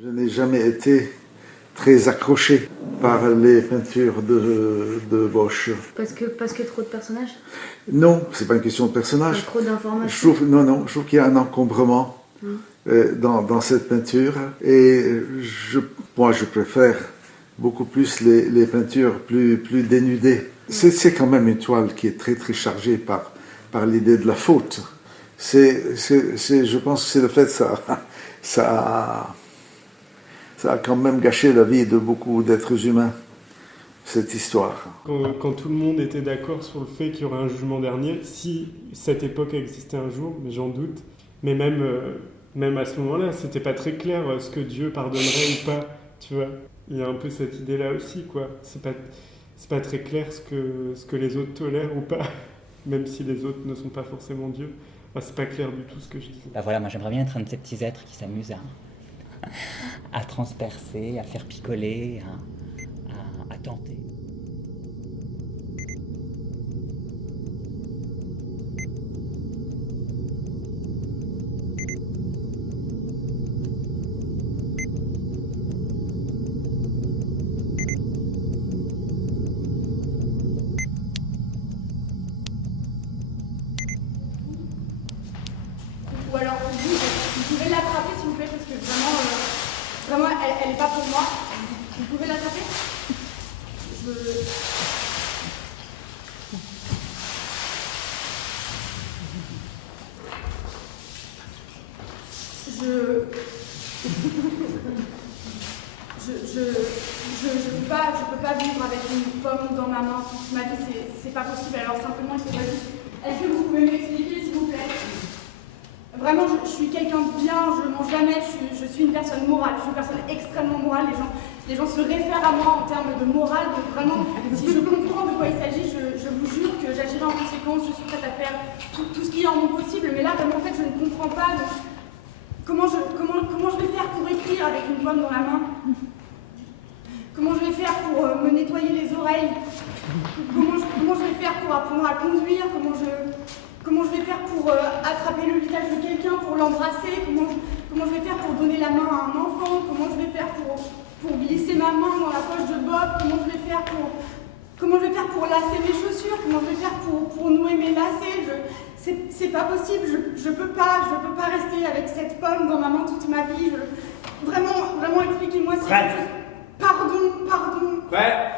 Je n'ai jamais été très accroché par les peintures de Bosch. Parce que trop de personnages? Non, c'est pas une question de personnage. Trop d'informations? Je trouve qu'il y a un encombrement dans cette peinture. Et moi, je préfère beaucoup plus les peintures plus dénudées. C'est quand même une toile qui est très très chargée par l'idée de la faute. Je pense que c'est le fait que ça a quand même gâché la vie de beaucoup d'êtres humains, cette histoire. Quand tout le monde était d'accord sur le fait qu'il y aurait un jugement dernier, si cette époque existait un jour, mais j'en doute, mais même à ce moment-là, c'était pas très clair ce que Dieu pardonnerait ou pas, tu vois. Il y a un peu cette idée-là aussi, quoi. C'est pas très clair ce que les autres tolèrent ou pas, même si les autres ne sont pas forcément Dieu. Enfin, c'est pas clair du tout ce que je dis. Bah voilà, moi j'aimerais bien être un de ces petits êtres qui s'amusent à transpercer, à faire picoler, à tenter. Ou alors, vous pouvez l'attraper s'il vous plaît, parce que vraiment elle n'est pas pour moi. Vous pouvez l'attraper? Je peux pas vivre avec une pomme dans ma main toute ma vie, c'est pas possible. Alors simplement, il faudrait juste... Est-ce que vous pouvez m'expliquer s'il vous plaît? Vraiment, je suis quelqu'un de bien, je mens jamais, je suis une personne morale, je suis une personne extrêmement morale, les gens se réfèrent à moi en termes de morale, donc vraiment, si je comprends de quoi il s'agit, je vous jure que j'agirai en conséquence, je suis prête à faire tout ce qui est en mon possible, mais là, vraiment, en fait, je ne comprends pas, donc, comment je vais faire pour écrire avec une pomme dans la main? Comment je vais faire pour me nettoyer les oreilles? Comment je vais faire pour apprendre à conduire? Comment je vais faire pour attraper le visage de quelqu'un, pour l'embrasser? Comment je vais faire pour donner la main à un enfant? Comment je vais faire pour glisser ma main dans la poche de Bob? Comment je vais faire pour lasser mes chaussures? Comment je vais faire pour nouer mes lacets? C'est pas possible, je peux pas rester avec cette pomme dans ma main toute ma vie. Vraiment, expliquez-moi si quelque chose... Pardon. Prêt?